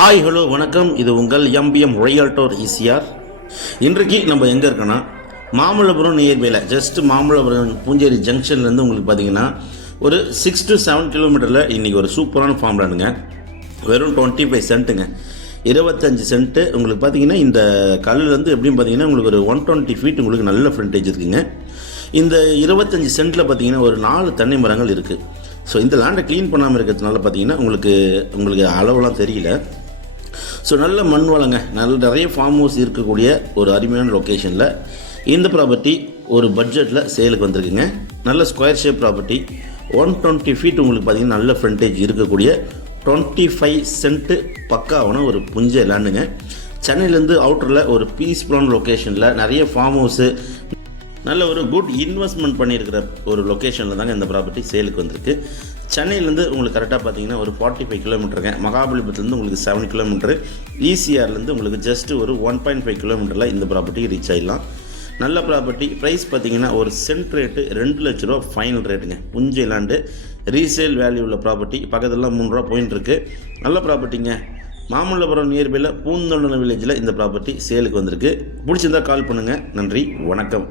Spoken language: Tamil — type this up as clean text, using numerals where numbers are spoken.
ஹாய் ஹலோ வணக்கம். இது உங்கள் எம்பிஎம் ரியல்டோர் ஈசிஆர். இன்றைக்கு நம்ம எங்கே இருக்கோன்னா மாமல்லபுரம் நியர்பையில் ஜஸ்ட் மாமல்லபுரம் பூஞ்சேரி ஜங்ஷன்லேருந்து உங்களுக்கு பார்த்தீங்கன்னா ஒரு 6 to 7 கிலோமீட்டரில் இன்றைக்கி ஒரு சூப்பரான ஃபார்ம் லேண்டுங்க. வெறும் 25 சென்ட்டுங்க, 25 சென்ட்டு. உங்களுக்கு பார்த்தீங்கன்னா இந்த கல்லுலேருந்து எப்படின்னு பார்த்தீங்கன்னா உங்களுக்கு ஒரு 120 ஃபீட் உங்களுக்கு நல்ல ஃப்ரண்டேஜ் இருக்குங்க. இந்த 25 சென்ட்டில் பார்த்தீங்கன்னா ஒரு 4 தென்னை மரங்கள் இருக்குது. ஸோ இந்த லேண்டை க்ளீன் பண்ணாமல் இருக்கிறதுனால பார்த்தீங்கன்னா உங்களுக்கு அளவுலாம் தெரியல. ஸோ நல்ல மண் வளங்க, நிறைய ஃபார்ம் ஹவுஸ் இருக்கக்கூடிய ஒரு அருமையான லொக்கேஷனில் இந்த ப்ராப்பர்ட்டி ஒரு பட்ஜெட்டில் சேலுக்கு வந்திருக்குங்க. நல்ல ஸ்கொயர் ஷேப் ப்ராப்பர்ட்டி, 120 ஃபீட் உங்களுக்கு பார்த்திங்கன்னா நல்ல ஃப்ரண்டேஜ் இருக்கக்கூடிய 25 சென்ட்டு பக்காவான ஒரு புஞ்சை லேண்டுங்க. சென்னையிலேருந்து அவுட்டரில் ஒரு பீஸ்ஃபுல்லான லொக்கேஷனில் நிறைய ஃபார்ம் ஹவுஸு, நல்ல ஒரு குட் இன்வெஸ்ட்மெண்ட் பண்ணியிருக்கிற ஒரு லொக்கேஷனில் தாங்க இந்த ப்ராப்பர்ட்டி சேலுக்கு வந்திருக்கு. சென்னையிலேருந்து உங்களுக்கு கரெக்டாக பார்த்தீங்கன்னா ஒரு 45 கிலோமீட்டருங்க. மகாபலிபுரத்துலேருந்து உங்களுக்கு 7 கிலோமீட்டரு, ஈசிஆர்லேருந்து உங்களுக்கு ஜஸ்ட் ஒரு 1.5 கிலோமீட்டரில் இந்த ப்ராப்பர்ட்டி ரீச் ஆகிடலாம். நல்ல ப்ராப்பர்ட்டி. ப்ரைஸ் பார்த்தீங்கன்னா ஒரு சென்ட் ரேட்டு 2 லட்ச ரூபா ஃபைனல் ரேட்டுங்க. புஞ்சை லேண்டு, ரீசேல் வேல்யூ உள்ள ப்ராப்பர்ட்டி. பக்கத்துலாம் 3 ரூபா போயின்னு இருக்குது. நல்ல ப்ராப்பர்ட்டிங்க. மாமல்லபுரம் நியர்பையில் பூந்தொண்டன வில்லேஜில் இந்த ப்ராப்பர்ட்டி சேலுக்கு வந்திருக்கு. பிடிச்சிருந்தால் கால் பண்ணுங்கள். நன்றி, வணக்கம்.